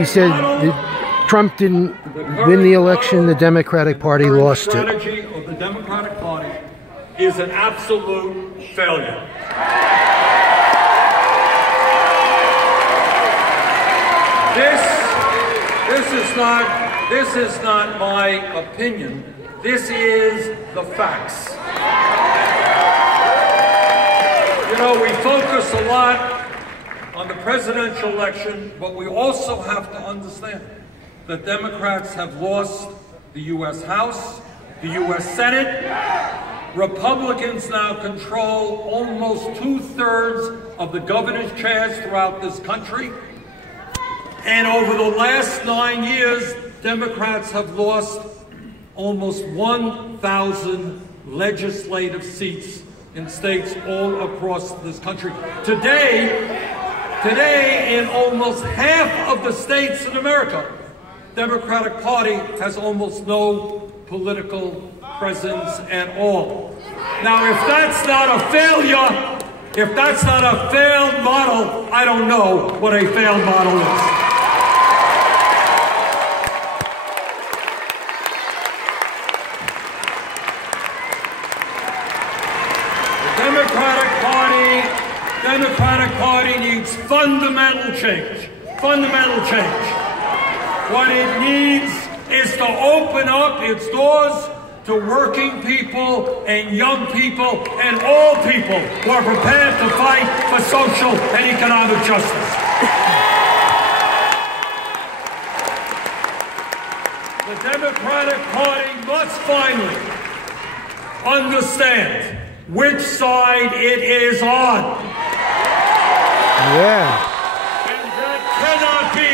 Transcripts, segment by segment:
He said that Trump didn't win the election, the Democratic Party lost it. The strategy of the Democratic Party is an absolute failure. This is not my opinion. This is the facts. You know, we focus a lot on the presidential election, but we also have to understand that Democrats have lost the U.S. House, the U.S. Senate. Republicans now control almost 2/3 of the governor's chairs throughout this country. And over the last 9 years, Democrats have lost almost 1,000 legislative seats in states all across this country. Today, in almost half of the states in America, Democratic Party has almost no political presence at all. Now, if that's not a failure, if that's not a failed model, I don't know what a failed model is. Democratic Party needs fundamental change. Fundamental change. What it needs is to open up its doors to working people and young people and all people who are prepared to fight for social and economic justice. The Democratic Party must finally understand which side it is on. Yeah. And that cannot be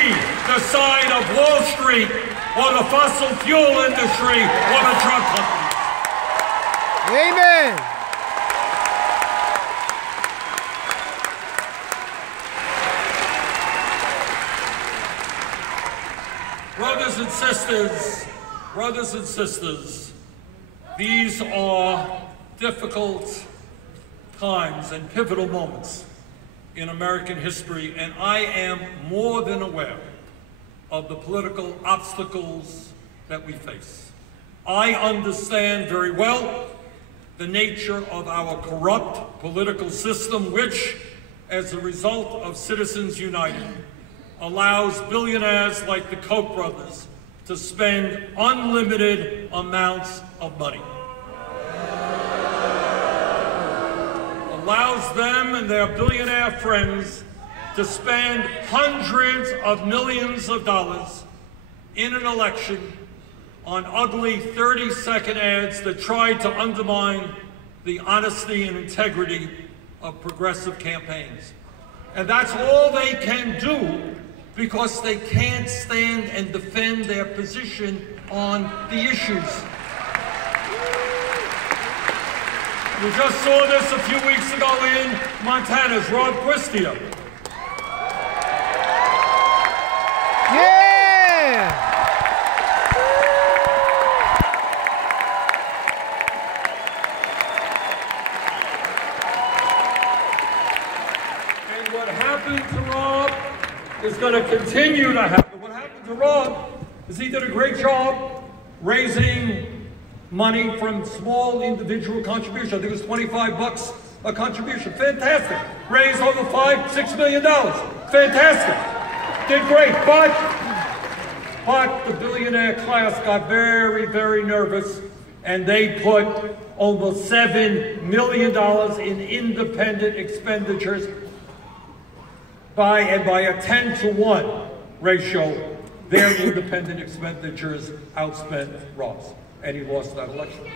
the side of Wall Street or the fossil fuel industry or the drug companies. Amen. Brothers and sisters, these are difficult times and pivotal moments in American history, and I am more than aware of the political obstacles that we face. I understand very well the nature of our corrupt political system, which, as a result of Citizens United, allows billionaires like the Koch brothers to spend unlimited amounts of money. Allows them and their billionaire friends to spend hundreds of millions of dollars in an election on ugly 30-second ads that try to undermine the honesty and integrity of progressive campaigns. And that's all they can do because they can't stand and defend their position on the issues. We just saw this a few weeks ago in Montana's Rob Quistia. Yeah! And what happened to Rob is going to continue to happen. What happened to Rob is he did a great job raising money from small individual contributions. I think it was $25 a contribution. Fantastic. Raised over $5–6 million. Fantastic. Did great. But the billionaire class got very, very nervous, and they put almost $7 million in independent expenditures by a 10-to-1 ratio. Their independent expenditures outspent Rob's, and he lost that election.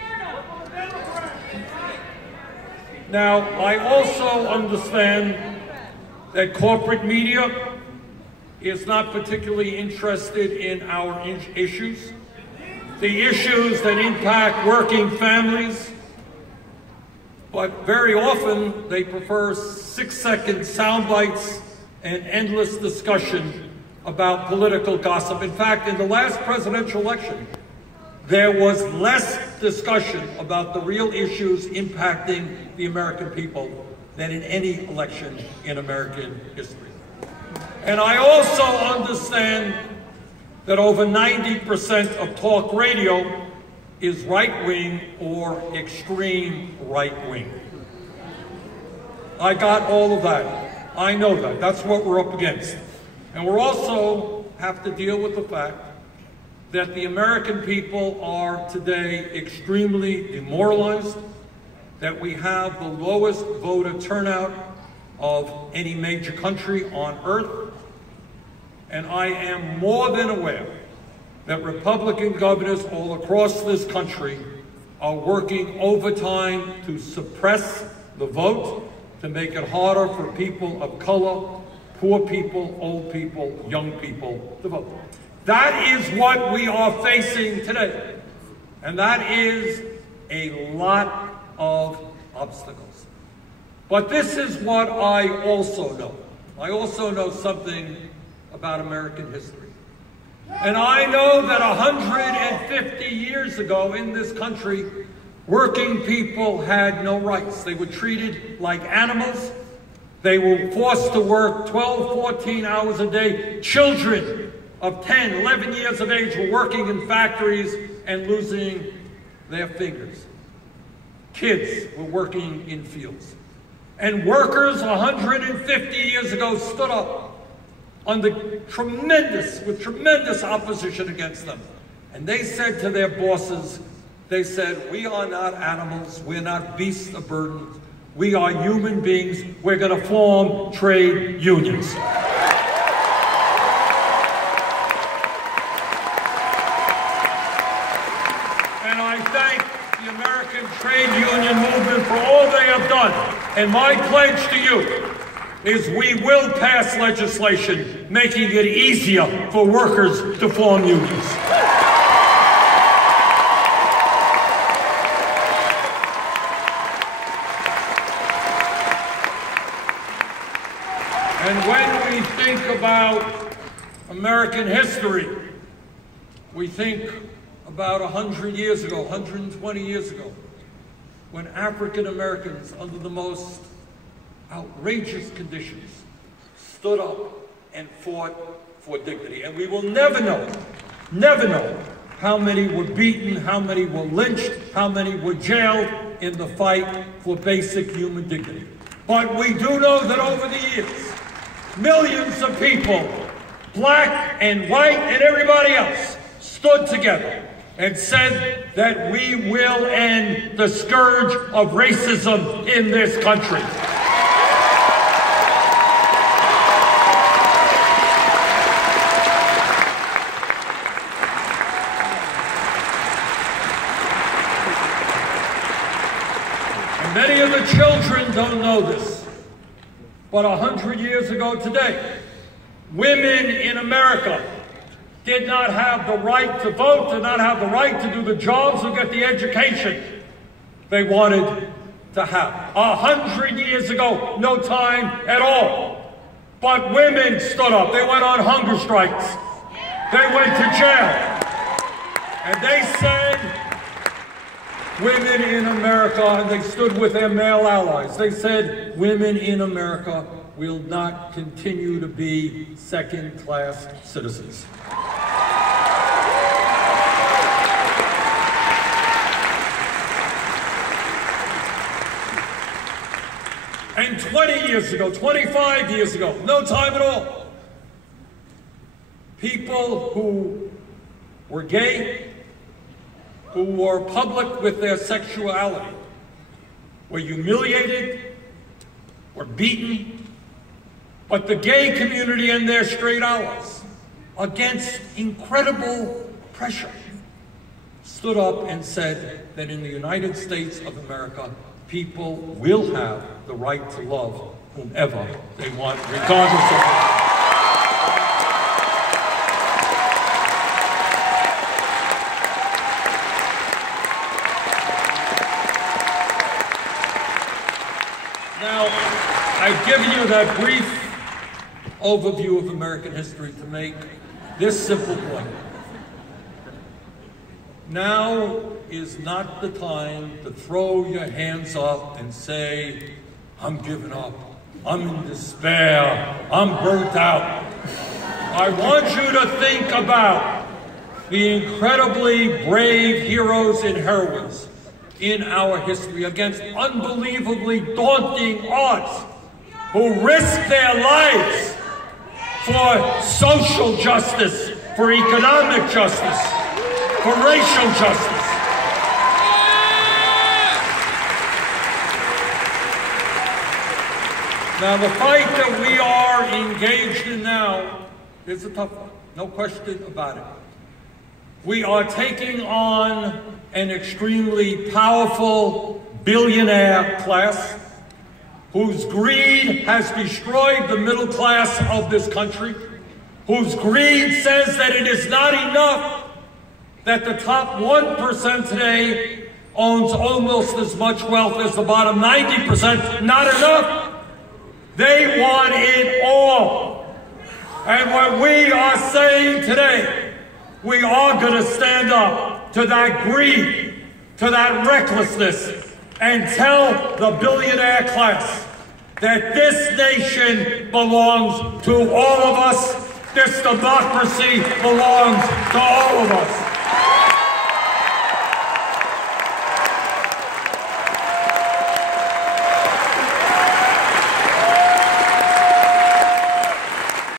Now, I also understand that corporate media is not particularly interested in our issues, the issues that impact working families, but very often they prefer 6-second sound bites and endless discussion about political gossip. In fact, in the last presidential election, there was less discussion about the real issues impacting the American people than in any election in American history. And I also understand that over 90% of talk radio is right-wing or extreme right-wing. I got all of that. I know that. That's what we're up against. And we also have to deal with the fact that the American people are today extremely demoralized, that we have the lowest voter turnout of any major country on earth. And I am more than aware that Republican governors all across this country are working overtime to suppress the vote, to make it harder for people of color, poor people, old people, young people to vote. That is what we are facing today. And that is a lot of obstacles. But this is what I also know. I also know something about American history. And I know that 150 years ago in this country, working people had no rights. They were treated like animals. They were forced to work 12, 14 hours a day. Children of 10, 11 years of age were working in factories and losing their fingers. Kids were working in fields. And workers 150 years ago stood up with tremendous opposition against them. And they said to their bosses, they said, we are not animals, we're not beasts of burden, we are human beings, we're going to form trade unions. And I thank the American trade union movement for all they have done. And my pledge to you is we will pass legislation making it easier for workers to form unions. And when we think about American history, we think about 100 years ago, 120 years ago, when African Americans, under the most outrageous conditions, stood up and fought for dignity. And we will never know how many were beaten, how many were lynched, how many were jailed in the fight for basic human dignity. But we do know that over the years, millions of people, black and white and everybody else, stood together and said that we will end the scourge of racism in this country. And many of the children don't know this, but 100 years ago today, women in America did not have the right to vote, did not have the right to do the jobs or get the education they wanted to have. 100 years ago, no time at all. But women stood up. They went on hunger strikes. They went to jail. And they said, women in America, and they stood with their male allies, they said, women in America will not continue to be second-class citizens. And 20 years ago, 25 years ago, no time at all, people who were gay, who were public with their sexuality, were humiliated, were beaten, but the gay community and their straight allies, against incredible pressure, stood up and said that in the United States of America, people will have the right to love whomever they want, regardless of it. Now, I've given you that brief overview of American history to make this simple point. Now is not the time to throw your hands up and say, I'm giving up, I'm in despair. I'm burnt out. I want you to think about the incredibly brave heroes and heroines in our history against unbelievably daunting odds who risked their lives for social justice, for economic justice, for racial justice. Now, the fight that we are engaged in now is a tough one, no question about it. We are taking on an extremely powerful billionaire class whose greed has destroyed the middle class of this country, whose greed says that it is not enough that the top 1% today owns almost as much wealth as the bottom 90%. Not enough. They want it all. And what we are saying today, we are going to stand up to that greed, to that recklessness, and tell the billionaire class that this nation belongs to all of us. This democracy belongs to all of us.